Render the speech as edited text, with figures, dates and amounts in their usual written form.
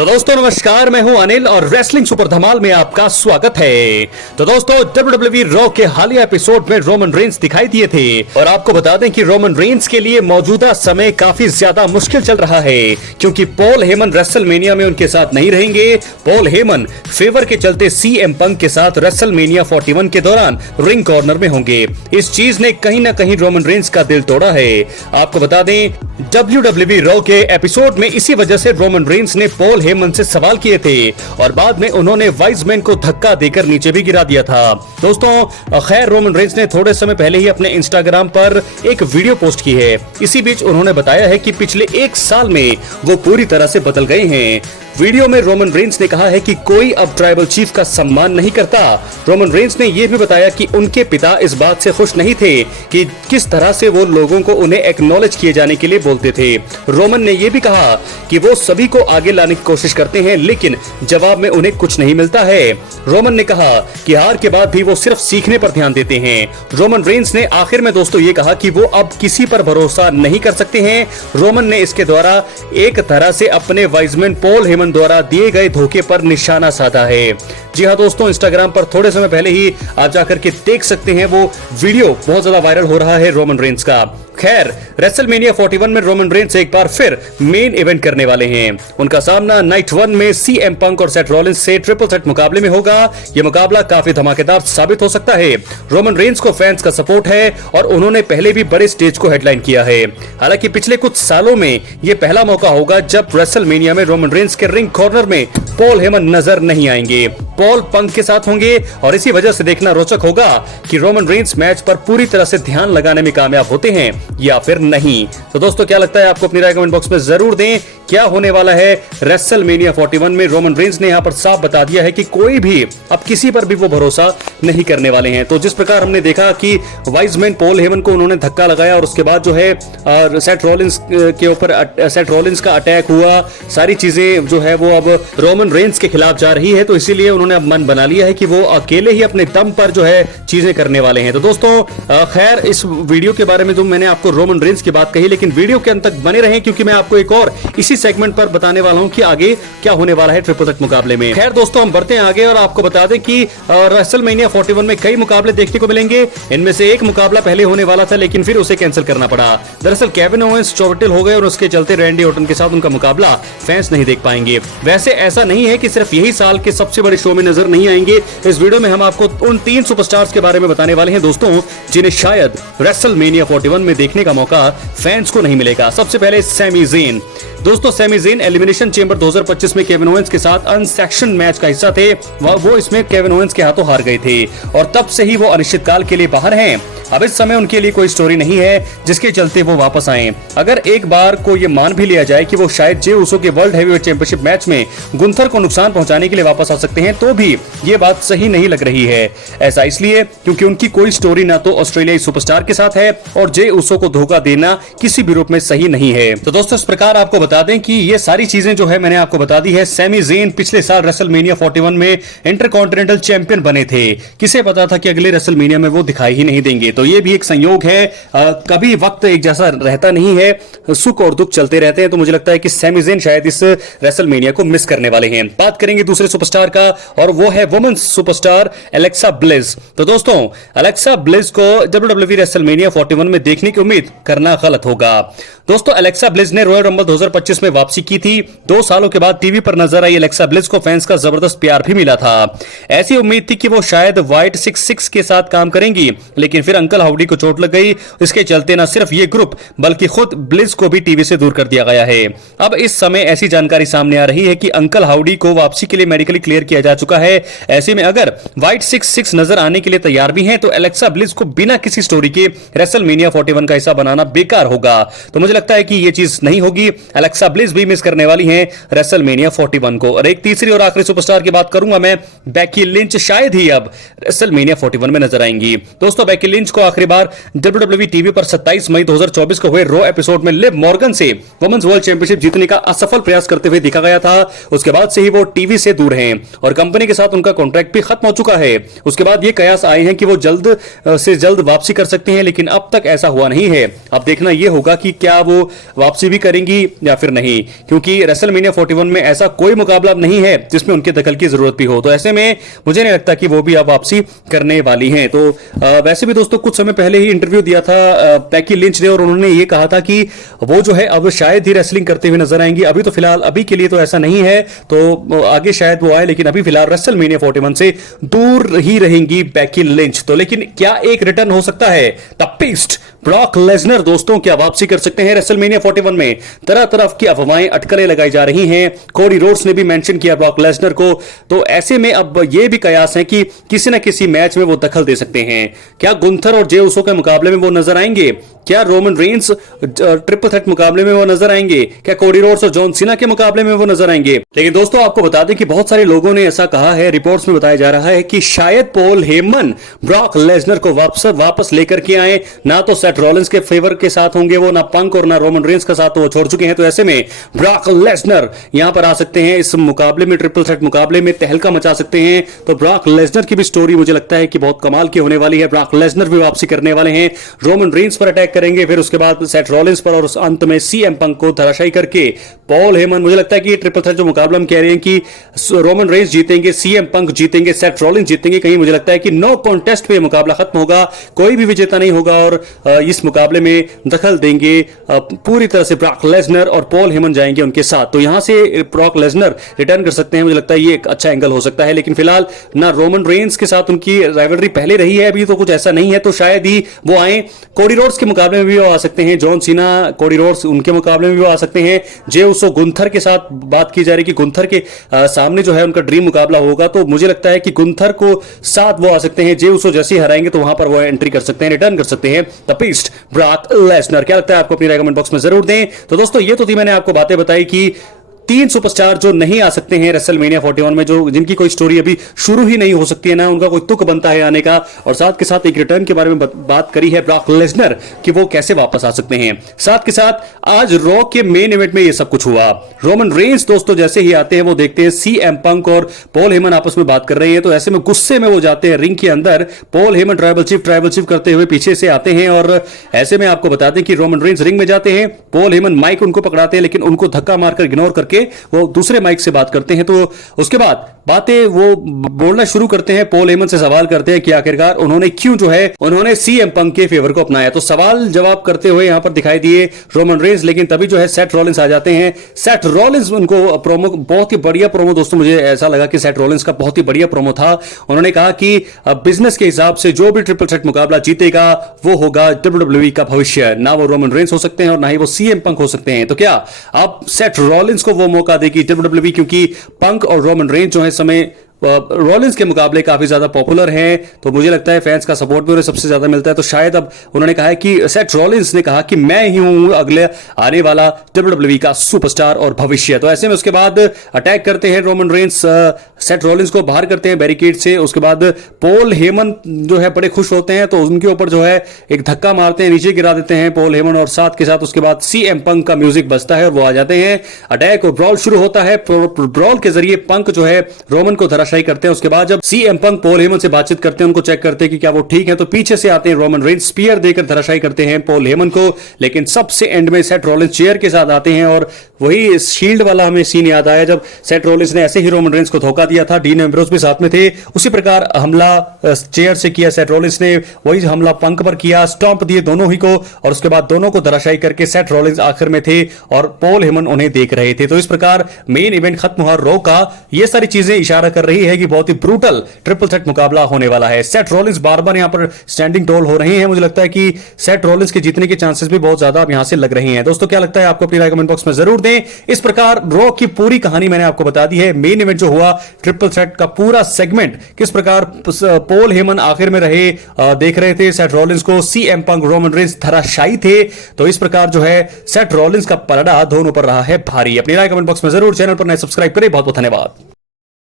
तो दोस्तों नमस्कार, मैं हूं अनिल और रेसलिंग सुपर धमाल में आपका स्वागत है। तो दोस्तों WWE रॉ के हालिया एपिसोड में रोमन रेंस दिखाई दिए थे और आपको बता दें कि रोमन रेंस के लिए मौजूदा समय काफी ज्यादा मुश्किल चल रहा है क्योंकि पॉल हेमन रेसलमेनिया में उनके साथ नहीं रहेंगे। पॉल हेमन फेवर के चलते CM पंक के साथ रेसलमेनिया 41 के दौरान रिंग कॉर्नर में होंगे। इस चीज ने कहीं ना कहीं रोमन रेंस का दिल तोड़ा है। आपको बता दें WWE रॉ के एपिसोड में इसी वजह से रोमन रेंस ने पॉल हेमन से सवाल किए थे और बाद में उन्होंने वाइजमैन को धक्का देकर नीचे भी गिरा दिया था। दोस्तों खैर रोमन रेंस ने थोड़े समय पहले ही अपने इंस्टाग्राम पर एक वीडियो पोस्ट की है। इसी बीच उन्होंने बताया है कि पिछले 1 साल में वो पूरी तरह से बदल गए हैं। वीडियो में रोमन रेंस ने कहा है कि कोई अब ट्राइबल चीफ का सम्मान नहीं करता। रोमन रेंस ने यह भी बताया कि उनके पिता इस बात से खुश नहीं थे कि किस तरह से वो लोगों को उन्हें एक्नॉलेज किए जाने के लिए बोलते थे। रोमन ने यह भी कहा कि वो सभी को आगे लाने की कोशिश करते हैं लेकिन जवाब में उन्हें कुछ नहीं मिलता है। रोमन ने कहा कि हार के बाद भी वो सिर्फ सीखने पर ध्यान देते हैं। रोमन रेंस ने आखिर में दोस्तों ये कहा कि वो अब किसी पर भरोसा नहीं कर सकते हैं। रोमन ने इसके द्वारा एक तरह से अपने वाइजमैन पॉल हेमन द्वारा दिए गए धोखे पर निशाना साधा है। जी हाँ दोस्तों, इंस्टाग्राम पर थोड़े समय पहले ही आप जाकर के देख सकते हैं, वो वीडियो बहुत ज्यादा वायरल हो रहा है रोमन रेंस का। खैर रेसलमेनिया 41 में रोमन रेंस एक बार फिर मेन इवेंट करने वाले हैं। उनका सामना नाइट 1 में CM पंक और सेथ रॉलिंस से ट्रिपल थ्रेट मुकाबले में होगा। यह मुकाबला काफी धमाकेदार साबित हो सकता है। रोमन रेंस को फैंस का सपोर्ट है और उन्होंने पहले भी बड़े स्टेज को हेडलाइन किया है। हालांकि पिछले कुछ सालों में यह पहला मौका होगा जब रेसलमेनिया में रोमन रेंस के रिंग कॉर्नर में पॉल हेमन नजर नहीं आएंगे। पॉल पंक के साथ होंगे और इसी वजह से देखना रोचक होगा कि रोमन रेंस मैच पर पूरी तरह से ध्यान लगाने में कामयाब होते हैं या फिर नहीं। तो दोस्तों क्या लगता है आपको, अपनी राय कमेंट बॉक्स में जरूर दें। क्या होने वाला है रेसलमेनिया 41 में? रोमन रेंस ने यहाँ पर साफ बता दिया है कि कोई भी अब किसी पर भी वो भरोसा नहीं करने वाले हैं। तो जिस प्रकार हमने देखा कि वाइजमैन पॉल हेमन को उन्होंने धक्का लगाया और उसके बाद जो है सेथ रॉलिंस के ऊपर सेथ रॉलिंस का अटैक हुआ, सारी चीजें जो है वो अब रोमन रेंस के खिलाफ जा रही है। तो इसीलिए उन्होंने अब मन बना लिया है कि वो अकेले ही अपने दम पर जो है चीजें करने वाले हैं। तो दोस्तों खैर इस वीडियो के बारे में जो मैंने आपको रोमन रेंस की बात कही, लेकिन वीडियो के अंत तक बने रहें क्योंकि मैं आपको एक और इसी सेगमेंट पर बताने वाला हूं कि आगे क्या होने वाला है ट्रिपल थ्रेट मुकाबले में। खैर दोस्तों हम बढ़ते हैं आगे और आपको बता दें कि रेसलमेनिया 41 में कई मुकाबले देखने को मिलेंगे। इनमें से एक मुकाबला पहले होने वाला था लेकिन फिर उसे कैंसिल करना पड़ा। दरअसल केविन ओवेंस चोटिल हो गए और उसके चलते रैंडी ऑर्टन के साथ उनका मुकाबला फैंस नहीं देख पाएंगे। वैसे ऐसा नहीं है कि सिर्फ यही साल के सबसे बड़े शो में नजर नहीं आएंगे। इस वीडियो में हम आपको उन 3 सुपरस्टार्स के बारे में बताने वाले हैं दोस्तों जिन्हें शायद रेसलमेनिया 41 में देखने का मौका फैंस को नहीं मिलेगा। सबसे पहले सैमी ज़ेन। दोस्तों सैमी ज़ेन एलिमिनेशन चेंबर 2025 में केविन ओवेंस के साथ अनसेक्शन मैच का हिस्सा थे। वो इसमें केविन ओवेंस के हाथों हार गए थे और तब से ही वो अनिश्चित काल के लिए बाहर हैं। अब इस समय उनके लिए कोई स्टोरी नहीं है जिसके चलते वो वापस आए। अगर एक बार को ये मान भी लिया जाए कि वो शायद जे उसो के वर्ल्ड हेवीवेट चैंपियनशिप मैच में गुंथर को नुकसान पहुंचाने के लिए वापस आ सकते हैं, तो भी ये बात सही नहीं लग रही है। ऐसा इसलिए क्योंकि उनकी कोई स्टोरी ना तो ऑस्ट्रेलियाई सुपरस्टार के साथ है और जे उसो को धोखा देना किसी भी रूप में सही नहीं है। तो दोस्तों इस प्रकार आपको बता दें कि ये सारी चीजें जो है मैंने आपको बता दी है। सैमी ज़ेन पिछले साल रेसलमेनिया 41 में इंटरकॉन्टिनेंटल चैंपियन बने थे। किसे पता था कि अगले रेसलमेनिया में वो दिखाई ही नहीं देंगे। तो ये भी एक संयोग है। कभी वक्त एक जैसा रहता नहीं है, सुख और दुख चलते रहते हैं। तो मुझे लगता है कि सैमी ज़ेन शायद इस रेसलमेनिया को मिस करने वाले हैं। बात करेंगे दूसरे सुपरस्टार का और वो है वुमेन्स सुपरस्टार एलेक्सा ब्लिस। तो दोस्तों एलेक्सा ब्लिस को WWE रेसलमेनिया 41 में देखने की उम्मीद करना गलत होगा। दोस्तों एलेक्सा ब्लिस ने रॉयल रंबल 2025 में वापसी की थी। 2 सालों के बाद टीवी पर नजर आई एलेक्सा ब्लिस को फैंस का जबरदस्त प्यार भी मिला था। ऐसी उम्मीद थी कि वो शायद व्हाइट 66 के साथ काम करेंगी, लेकिन फिर अंकल हाउडी को चोट लग गई। इसके चलते न सिर्फ ये ग्रुप बल्कि खुद ब्लिस को भी टीवी से दूर कर दिया गया है। अब इस समय ऐसी जानकारी सामने आ रही है कि अंकल हाउडी को वापसी के लिए मेडिकली क्लियर किया जा चुका है। ऐसे में अगर व्हाइट 66 नजर आने के लिए तैयार भी हैं तो एलेक्सा ब्लिस को बिना किसी स्टोरी के रेसलमेनिया 41 का हिस्सा बनाना बेकार होगा। तो मुझे लगता है कि ये चीज नहीं होगी। एलेक्सा ब्लिस भी मिस करने वाली हैं रेसलमेनिया 41 को। और एक तीसरी और आखिरी सुपरस्टार की बात करूंगा मैं, बेकी लिंच शायद ही अब रेसलमेनिया 41 में नजर आएंगी। दोस्तों बेकी लिंच को आखिरी बार WWE टीवी पर 27 मई 2024 को हुए रॉ एपिसोड में लिव मॉर्गन से वुमेन्स वर्ल्ड चैंपियनशिप जीतने का असफल प्रयास करते हुए देखा गया था। उसके बाद बाद से ही वो टीवी से दूर हैं और कंपनी के साथ उनका कॉन्ट्रैक्ट भी खत्म हो चुका है। उसके बाद ये कयास आए हैं कि वो जल्द से जल्द वापसी कर सकते हैं, लेकिन अब तक ऐसा हुआ नहीं है। अब देखना यह होगा कि क्या वो वापसी भी करेंगी या फिर नहीं, क्योंकि रेसलमेनिया 41 में ऐसा कोई मुकाबला नहीं है जिसमें उनके दखल की जरूरत भी हो। तो ऐसे में मुझे नहीं लगता कि वो भी अब वापसी करने वाली हैं। तो वैसे भी दोस्तों कुछ समय पहले ही इंटरव्यू दिया था बेकी लिंच ने और उन्होंने ये कहा था कि वो जो है अब शायद ही रेसलिंग करते हुए नजर आएंगी। अभी तो फिलहाल अभी के लिए तो ऐसा नहीं है, तो आगे शायद वो आए, लेकिन अभी फिलहाल रेसलमेनिया 41 से दूर ही रहेंगी बेकी लिंच। तो लेकिन क्या एक रिटर्न हो सकता है? द बीस्ट ब्रॉक लेसनर दोस्तों क्या वापसी कर सकते हैं रेसलमेनिया 41 में? तरह तरफ की अफवाहें अटकलें लगाई जा रही हैं। कोडी रोड्स ने भी मेंशन किया ब्रॉक लेसनर को। तो ऐसे में अब यह भी कयास है कि किसी न किसी मैच में वो दखल दे सकते हैं। क्या गुंथर और जे उसो के मुकाबले में वो नजर आएंगे? क्या रोमन रेंस ट्रिपल थ्रेट मुकाबले में वो नजर आएंगे? क्या कोडी रोड्स और जॉन सीना के मुकाबले में वो नजर आएंगे? लेकिन दोस्तों आपको बता दें कि बहुत सारे लोगों ने ऐसा कहा है, रिपोर्ट्स में बताया जा रहा है कि शायद पॉल हेमन ब्रॉक लेसनर को वापस लेकर के आए। ना तो सेथ रॉलिंस के फेवर के साथ होंगे वो, ना पंक और ना रोमन रेंस का साथ तो वो छोड़ चुके हैं। तो ऐसे में ब्रॉक लेसनर यहां पर आ सकते हैं, इस मुकाबले में ट्रिपल थ्रेट मुकाबले में तहलका मचा सकते हैं। तो ब्रॉक लेसनर की भी स्टोरी मुझे लगता है कि बहुत कमाल की होने वाली है। ब्रॉक लेसनर भी वापसी करने वाले हैं, रोमन रेंस पर अटैक करेंगे, फिर उसके बाद सेथ रॉलिंस पर और अंत में सीएम पंक को धराशायी करके पॉल हेमन। मुझे लगता है कि ये ट्रिपल थ्रेट जो मुकाबला हम कह रहे हैं कि रोमन रेंस जीतेंगे, सीएम पंक जीतेंगे, सेथ रॉलिंस जीतेंगे, कहीं मुझे लगता है कि नो कॉन्टेस्ट पे मुकाबला खत्म होगा, कोई भी विजेता नहीं होगा और इस मुकाबले में दखल देंगे पूरी तरह से ब्रॉक लेसनर और पॉल हेमन जाएंगे उनके साथ। तो यहां से ब्रॉक लेसनर रिटर्न कर सकते हैं, मुझे लगता है ये एक अच्छा एंगल हो सकता है। लेकिन फिलहाल ना रोमन रेंस के साथ उनकी राइवलरी पहले रही है, अभी तो कुछ ऐसा नहीं है, तो शायद ही वो आए। कोडी रोड्स के मुकाबले में भी वो आ सकते हैं, जॉन सीना कोडी रोड्स उनके मुकाबले में भी वो आ सकते हैं। जे उसो गुंथर के साथ बात की जा रही है कि गुंथर के सामने जो है उनका ड्रीम मुकाबला होगा, तो मुझे लगता है कि गुंथर को साथ वो आ सकते हैं। जे उसो जैसे ही हराएंगे तो वहां पर वो एंट्री कर सकते हैं, रिटर्न कर सकते हैं द बीस्ट ब्रॉक लेसनर। क्या लगता है आपको? अपनी राय कमेंट बॉक्स में जरूर दें। तो दोस्तों ये तो थी मैंने आपको बातें बताई कि 3 सुपरस्टार जो नहीं आ सकते हैं रेसलमेनिया 41 में, जो जिनकी कोई स्टोरी अभी शुरू ही नहीं हो सकती है, ना उनका कोई तुक बनता है आने का, और साथ के साथ एक रिटर्न के बारे में बात करी है ब्रॉक लेसनर कि वो कैसे वापस आ सकते हैं। साथ के साथ आज रॉ के मेन इवेंट में ये सब कुछ हुआ। रोमन रेंस दोस्तों जैसे ही आते हैं वो देखते हैं सीएम पंक और पॉल हेमन आपस में बात कर रहे हैं, तो ऐसे में गुस्से में वो जाते हैं रिंग के अंदर। पॉल हेमन ट्राइबल चीफ करते हुए पीछे से आते हैं और ऐसे में आपको बता दें कि रोमन रेंस रिंग में जाते हैं, पॉल हेमन माइक उनको पकड़ाते हैं, लेकिन उनको धक्का मारकर इग्नोर करके वो दूसरे माइक से बात करते हैं। तो उसके बाद बातें वो बोलना शुरू करते हैं, पॉल हेमन से सवाल करते हैं कि आखिरकार उन्होंने क्यों जो है उन्होंने सीएम पंक के फेवर को अपनाया। तो सवाल जवाब करते हुए यहां पर दिखाई दिए रोमन रेंस, लेकिन तभी जो है सेथ रॉलिंस आ जाते हैं। सेथ रॉलिंस उनको प्रोमो, बहुत ही बढ़िया प्रोमो दोस्तों, मुझे ऐसा लगा कि सेथ रॉलिंस का बहुत ही बढ़िया प्रोमो था। उन्होंने कहा कि बिजनेस के हिसाब से जो भी ट्रिपल थ्रेट मुकाबला जीतेगा वो होगा डब्ल्यूडब्ल्यूई का भविष्य, ना वो रोमन रेंस हो सकते हैं और ना ही वो सीएम पंक हो सकते हैं। तो क्या अब सेथ रॉलिंस को वो मौका देगी डब्ल्यूडब्ल्यूई, क्योंकि पंक और रोमन रेंस जो है समय रॉलिंस के मुकाबले काफी ज्यादा पॉपुलर हैं, तो मुझे लगता है फैंस का सपोर्ट भी उन्हें सबसे ज्यादा मिलता है। तो शायद अब उन्होंने कहा है कि सेथ रॉलिंस ने कहा कि मैं ही हूं अगले आने वाला डब्ल्यूडब्ल्यूई का सुपरस्टार और भविष्य। तो ऐसे में उसके बाद अटैक करते हैं रोमन रेंस, सेथ रॉलिंस को बाहर करते हैं बैरिकेड से। उसके बाद पॉल हेमन जो है बड़े खुश होते हैं, तो उनके ऊपर जो है एक धक्का मारते हैं, नीचे गिरा देते हैं पॉल हेमन, और साथ के साथ उसके बाद सीएम पंक का म्यूजिक बजता है और वो आ जाते हैं। अटैक और ब्रॉल शुरू होता है। ब्रॉल के जरिए पंक जो है रोमन को धराशायी करते हैं। उसके बाद जब सीएम पंक पॉल हेमन से बातचीत करते हैं, उनको चेक करते हैं कि क्या वो ठीक है, तो पीछे से आते हैं रोमन रेंस, स्पीयर देकर धराशायी करते हैं पॉल हेमन को। लेकिन सबसे एंड में सेथ रॉलिंस चेयर के साथ आते हैं, और वही शील्ड वाला हमें सीन याद आया जब सेथ रॉलिंस ने ऐसे ही रोमन रेंस को धोखा दिया था, डीन एम्ब्रोस भी साथ में थे, उसी प्रकार हमला चेयर से किया सेथ रॉलिंस ने, वही हमला पंक पर किया, स्टॉम्प दिए दोनों ही को, और उसके बाद दोनों को धराशायी करके सेथ रॉलिंस आखिर में थे और पॉल हेमन उन्हें देख रहे थे। तो इस प्रकार मेन इवेंट खत्म हुआ रॉ का। ये सारी चीजें इशारा कर रही है कि बहुत ही ब्रूटल ट्रिपल थ्रेट मुकाबला होने वाला है। सेथ रॉलिंस बार बार यहां पर स्टैंडिंग टॉल हो रहे हैं, मुझे लगता है कि सेथ रॉलिंस के जीतने के चांसेस भी बहुत ज्यादा अब यहां से लग रहे हैं। दोस्तों क्या लगता है आपको? अपनी राय कमेंट बॉक्स में जरूर दें। इस प्रकार रॉ की पूरी कहानी मैंने आपको बता दी है। मेन इवेंट जो हुआ ट्रिपल थ्रेट का पूरा सेगमेंट, किस प्रकार पॉल हेमन आखिर में रहे, देख रहे थे सेथ रॉलिंस को, सीएम पंक रोमन रेंस धराशायी थे। तो इस प्रकार जो है सेथ रॉलिंस का पलड़ा दोनों पर रहा है भारी। अपनी राय कमेंट बॉक्स में जरूर, चैनल पर नए सब्सक्राइब करें। बहुत बहुत धन्यवाद।